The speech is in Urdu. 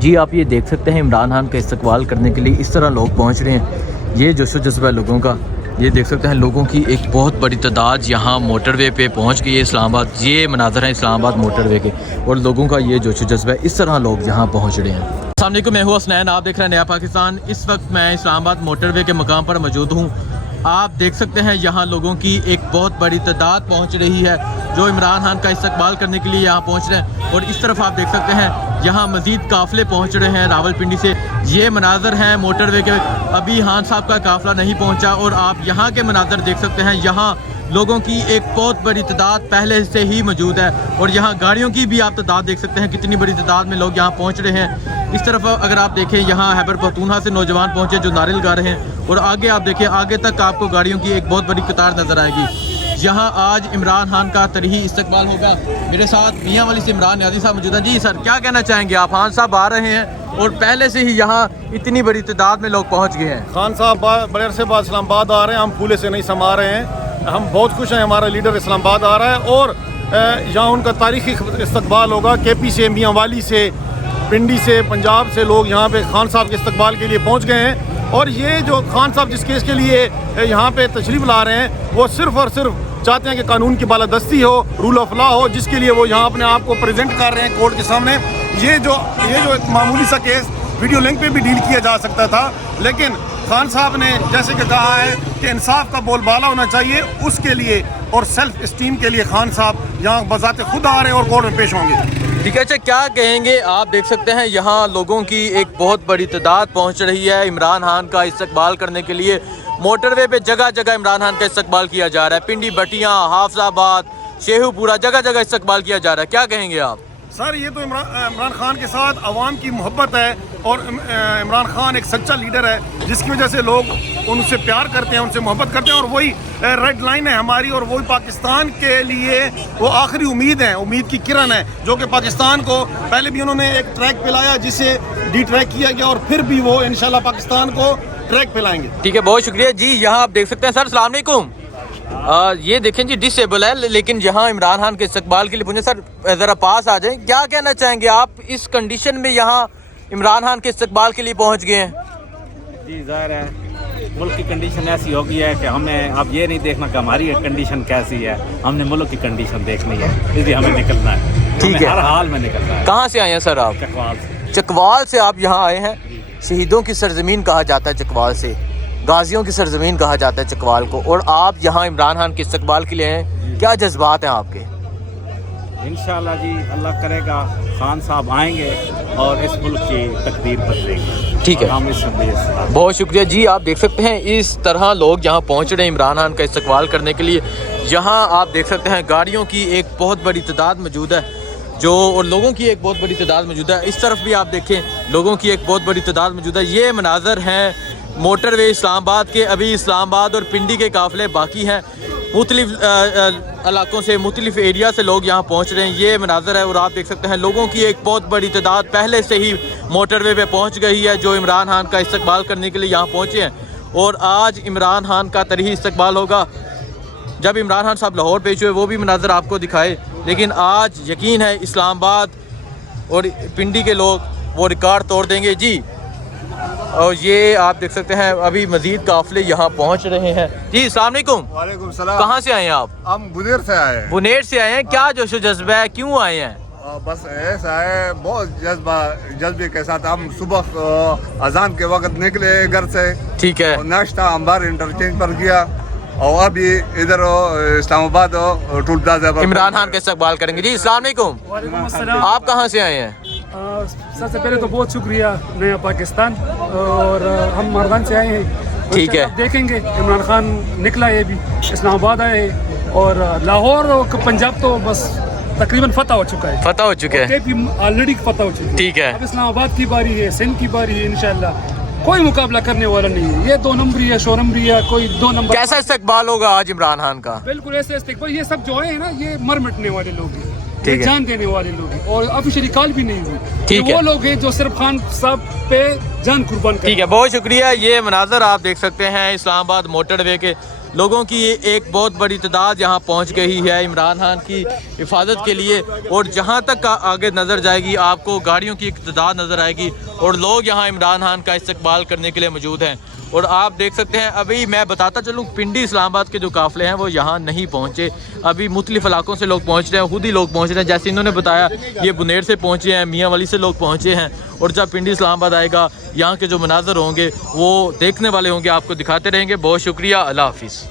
جی آپ یہ دیکھ سکتے ہیں عمران خان کا استقبال کرنے کے لیے اس طرح لوگ پہنچ رہے ہیں. یہ جوش و جذبہ ہے لوگوں کا. یہ دیکھ سکتے ہیں لوگوں کی ایک بہت بڑی تعداد یہاں موٹر وے پہ پہنچ گئی ہے اسلام آباد. یہ مناظر ہیں اسلام آباد موٹر وے کے اور لوگوں کا یہ جوش و جذبہ ہے. اس طرح لوگ یہاں پہنچ رہے ہیں. السلام علیکم، میں ہوں حسنین، آپ دیکھ رہے ہیں نیا پاکستان. اس وقت میں اسلام آباد موٹر وے کے مقام پر موجود ہوں. آپ دیکھ سکتے ہیں یہاں لوگوں کی ایک بہت بڑی تعداد پہنچ رہی ہے جو عمران خان کا استقبال کرنے کے لیے یہاں پہنچ رہے ہیں. اور اس طرف آپ دیکھ سکتے ہیں یہاں مزید قافلے پہنچ رہے ہیں راولپنڈی سے. یہ مناظر ہیں موٹر وے کے. ابھی خان صاحب کا قافلہ نہیں پہنچا اور آپ یہاں کے مناظر دیکھ سکتے ہیں. یہاں لوگوں کی ایک بہت بڑی تعداد پہلے سے ہی موجود ہے اور یہاں گاڑیوں کی بھی آپ تعداد دیکھ سکتے ہیں کتنی بڑی تعداد میں لوگ یہاں پہنچ رہے ہیں. اس طرف اگر آپ دیکھیں یہاں خیبر پختونخوا سے نوجوان پہنچے جو نعرے لگا رہے ہیں اور آگے آپ دیکھیں آگے تک آپ کو گاڑیوں کی ایک بہت بڑی قطار نظر آئے گی. یہاں آج عمران خان کا تاریخی استقبال ہوگا. میرے ساتھ میاں والی سے عمران نیازی صاحب موجود ہیں. جی سر، کیا کہنا چاہیں گے آپ؟ خان صاحب آ رہے ہیں اور پہلے سے ہی یہاں اتنی بڑی تعداد میں لوگ پہنچ گئے ہیں. خان صاحب بڑے عرصے بعد اسلام آباد آ رہے ہیں. ہم پھولے سے نہیں سما رہے ہیں. ہم بہت خوش ہیں ہمارا لیڈر اسلام آباد آ رہا ہے اور یہاں ان کا تاریخی استقبال ہوگا. کے پی سے، میاں والی سے، پنڈی سے، پنجاب سے لوگ یہاں پہ خان صاحب کے استقبال کے لیے پہنچ گئے ہیں. اور یہ جو خان صاحب جس کیس کے لیے یہاں پہ تشریف لا رہے ہیں وہ صرف اور صرف چاہتے ہیں کہ قانون کی بالادستی ہو، رول آف لا ہو، جس کے لیے وہ یہاں اپنے آپ کو پریزنٹ کر رہے ہیں کورٹ کے سامنے. یہ جو ایک معمولی سا کیس ویڈیو لنک پہ بھی ڈیل کیا جا سکتا تھا، لیکن خان صاحب نے جیسے کہ کہا ہے کہ انصاف کا بول بالا ہونا چاہیے، اس کے لیے اور سیلف اسٹیم کے لیے خان صاحب یہاں بذات خود آ رہے ہیں اور کورٹ میں پیش ہوں گے. ٹھیک ہے. اچھا کیا کہیں گے؟ آپ دیکھ سکتے ہیں یہاں لوگوں کی ایک بہت بڑی تعداد پہنچ رہی ہے عمران خان کا استقبال کرنے کے لیے. موٹر وے پہ جگہ جگہ عمران خان کا استقبال کیا جا رہا ہے. پنڈی، بٹیاں، حافظ آباد، شیخو پورہ، جگہ جگہ استقبال کیا جا رہا ہے. کیا کہیں گے آپ؟ سر یہ تو عمران خان کے ساتھ عوام کی محبت ہے اور عمران خان ایک سچا لیڈر ہے جس کی وجہ سے لوگ ان سے پیار کرتے ہیں، ان سے محبت کرتے ہیں. اور وہی ریڈ لائن ہے ہماری اور وہی پاکستان کے لیے وہ آخری امید ہے، امید کی کرن ہے جو کہ پاکستان کو پہلے بھی انہوں نے ایک ٹریک پہ لایا جسے ڈی ٹریک کیا گیا اور پھر بھی وہ انشاءاللہ پاکستان کو ٹریک پہ لائیں گے. ٹھیک ہے، بہت شکریہ. جی یہاں آپ دیکھ سکتے ہیں. سر السلام علیکم. یہ دیکھیں جی ڈسیبل ہے لیکن یہاں عمران خان کے استقبال کے لیے پہنچے. سر ذرا پاس آ جائیں. کیا کہنا چاہیں گے آپ اس کنڈیشن میں یہاں عمران خان کے استقبال کے لیے پہنچ گئے ہیں؟ جی ظاہر ہے ملک کی کنڈیشن ایسی ہو گئی ہے کہ ہمیں اب یہ نہیں دیکھنا کہ ہماری کنڈیشن کیسی ہے، ہم نے ملک کی کنڈیشن دیکھنی ہے، اس لیے ہمیں نکلنا ہے. ٹھیک ہے، ہر حال میں نکلنا ہے. کہاں سے آئے ہیں سر آپ؟ چکوال سے. چکوال سے آپ یہاں آئے ہیں. شہیدوں کی سرزمین کہا جاتا ہے چکوال سے، غازیوں کی سرزمین کہا جاتا ہے چکوال کو، اور آپ یہاں عمران خان کے استقبال کے لیے ہیں. کیا جذبات ہیں آپ کے؟ انشاءاللہ جی اللہ کرے گا خان صاحب آئیں گے اور اس ملک کی تقدیر بدلے گی. ٹھیک ہے، ہم اس سے بہت شکریہ. جی آپ دیکھ سکتے ہیں اس طرح لوگ یہاں پہنچ رہے ہیں عمران خان کا استقبال کرنے کے لیے. یہاں آپ دیکھ سکتے ہیں گاڑیوں کی ایک بہت بڑی تعداد موجود ہے اور لوگوں کی ایک بہت بڑی تعداد موجود ہے. اس طرف بھی آپ دیکھیں لوگوں کی ایک بہت بڑی تعداد موجود ہے. یہ مناظر ہیں موٹر وے اسلام آباد کے. ابھی اسلام آباد اور پنڈی کے قافلے باقی ہیں. مختلف علاقوں سے، مختلف ایریا سے لوگ یہاں پہنچ رہے ہیں. یہ مناظر ہے اور آپ دیکھ سکتے ہیں لوگوں کی ایک بہت بڑی تعداد پہلے سے ہی موٹر وے پہ پہنچ گئی ہے جو عمران خان کا استقبال کرنے کے لیے یہاں پہنچے ہیں. اور آج عمران خان کا تاریخی استقبال ہوگا. جب عمران خان صاحب لاہور پیش ہوئے وہ بھی مناظر آپ کو دکھائے، لیکن آج یقین ہے اسلام آباد اور پنڈی کے لوگ وہ ریکارڈ توڑ دیں گے. جی اور یہ آپ دیکھ سکتے ہیں ابھی مزید قافلے یہاں پہنچ رہے ہیں. جی السلام علیکم. وعلیکم السلام. کہاں سے آئے ہیں آپ؟ ہم بنیر سے آئے ہیں. بنیر سے آئے ہیں. کیا جوش و جذبہ ہے؟ کیوں آئے ہیں؟ بس ایسا ہے، بہت جذبے کے ساتھ ہم صبح اذان کے وقت نکلے گھر سے. ٹھیک ہے. ناشتہ انبار انٹرچینج پر کیا اور ابھی ادھر اسلام آباد ٹول پلازا پر عمران خان کا استقبال کریں گے. جی السلام علیکم. وعلیکم السلام. آپ کہاں سے آئے ہیں؟ سب سے پہلے تو بہت شکریہ نیا پاکستان، اور ہم مردان سے آئے ہیں. ٹھیک ہے. آپ دیکھیں گے عمران خان نکلا ہے ابھی، اسلام آباد آئے اور لاہور اور پنجاب تو بس تقریباً فتح ہو چکا ہے. فتح ہو چکے ہیں. آلریڈی فتح ہو چکی ہے. ٹھیک ہے. اب اسلام آباد کی باری ہے، سندھ کی باری ہے. انشاءاللہ کوئی مقابلہ کرنے والا نہیں ہے. یہ 2 نمبری ہے، شو نمبری ہے، کوئی 2 نمبر. کیسا استقبال ہوگا آج عمران خان کا؟ بالکل ایسے استقبال. یہ سب جو ہیں نا یہ مر مٹنے والے لوگ ہیں، ٹھیک ہے، جان دینے والے لوگ ہیں اور آفیشلی کال بھی نہیں ہوئی. ٹھیک ہے. وہ لوگ ہیں جو صرف خان صاحب پہ جان قربان کریں. ٹھیک ہے، بہت شکریہ. یہ مناظر آپ دیکھ سکتے ہیں اسلام آباد موٹر وے کے. لوگوں کی ایک بہت بڑی تعداد یہاں پہنچ گئی ہے عمران خان کی حفاظت کے لیے، اور جہاں تک آگے نظر جائے گی آپ کو گاڑیوں کی ایک تعداد نظر آئے گی اور لوگ یہاں عمران خان کا استقبال کرنے کے لیے موجود ہیں۔ اور آپ دیکھ سکتے ہیں ابھی میں بتاتا چلوں پنڈی اسلام آباد کے جو قافلے ہیں وہ یہاں نہیں پہنچے، ابھی مختلف علاقوں سے لوگ پہنچ رہے ہیں، خود ہی لوگ پہنچ رہے ہیں، جیسے انہوں نے بتایا یہ بنیر سے پہنچے ہیں، میاں والی سے لوگ پہنچے ہیں، اور جب پنڈی اسلام آباد آئے گا یہاں کے جو مناظر ہوں گے وہ دیکھنے والے ہوں گے، آپ کو دکھاتے رہیں گے۔ بہت شکریہ، اللہ حافظ۔